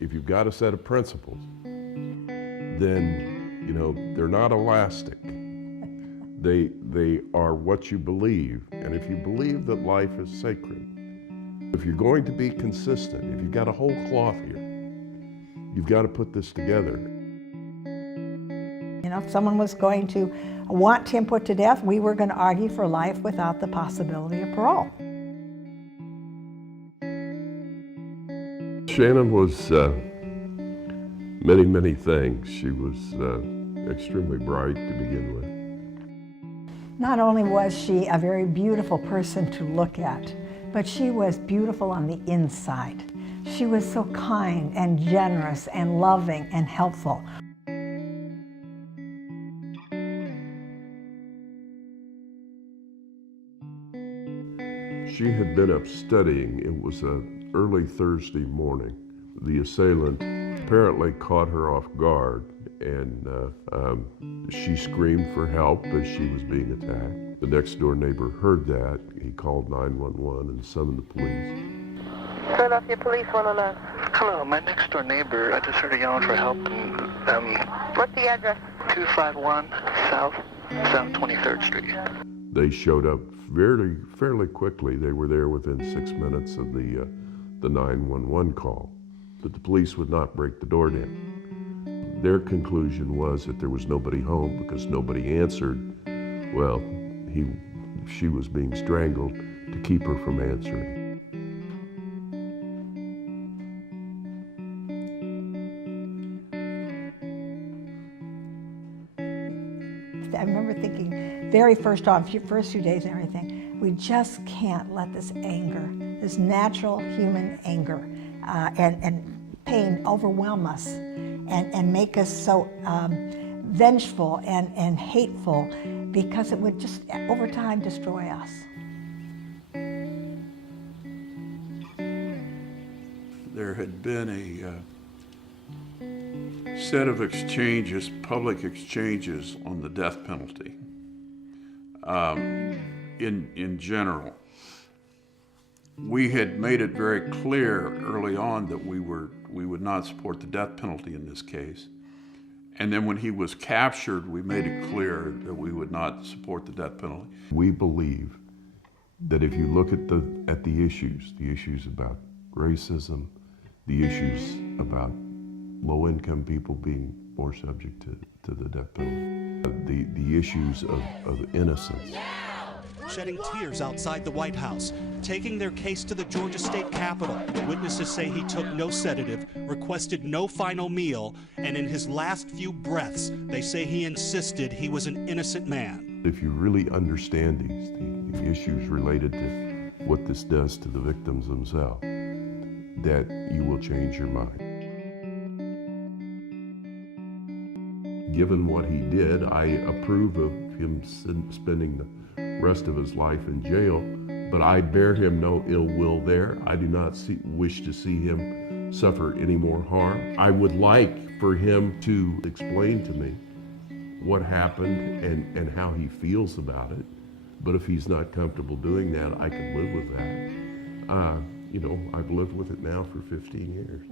if you've got a set of principles, then, you know, they're not elastic. They are what you believe. And if you believe that life is sacred, if you're going to be consistent, if you've got a whole cloth here, you've got to put this together. You know, if someone was going to want him put to death, we were going to argue for life without the possibility of parole. Shannon was many, many things. She was extremely bright to begin with. Not only was she a very beautiful person to look at, but she was beautiful on the inside. She was so kind and generous and loving and helpful. She had been up studying. It was an early Thursday morning. The assailant apparently caught her off guard, and she screamed for help as she was being attacked. The next door neighbor heard that. He called 911 and summoned the police. Philadelphia Police 109. Hello, my next door neighbor, I just heard her yelling for help, and What's the address? 251 South 23rd Street. They showed up fairly quickly. They were there within 6 minutes of the 911 call. But the police would not break the door down. Their conclusion was that there was nobody home because nobody answered. Well, she was being strangled to keep her from answering. I remember thinking, very first few days and everything, we just can't let this anger, this natural human anger and pain overwhelm us and make us so vengeful and hateful, because it would just, over time, destroy us. There had been a set of exchanges, public exchanges on the death penalty in general. We had made it very clear early on that we would not support the death penalty in this case. And then when he was captured, we made it clear that we would not support the death penalty. We believe that if you look at the issues about racism, the issues about low-income people being more subject to the death penalty, the issues of innocence. Shedding tears outside the White House, taking their case to the Georgia State Capitol. Witnesses say he took no sedative, requested no final meal, and in his last few breaths, they say he insisted he was an innocent man. If you really understand the issues related to what this does to the victims themselves, that you will change your mind. Given what he did, I approve of him spending the rest of his life in jail, but I bear him no ill will there. I do not wish to see him suffer any more harm. I would like for him to explain to me what happened and how he feels about it. But if he's not comfortable doing that, I can live with that. You know, I've lived with it now for 15 years.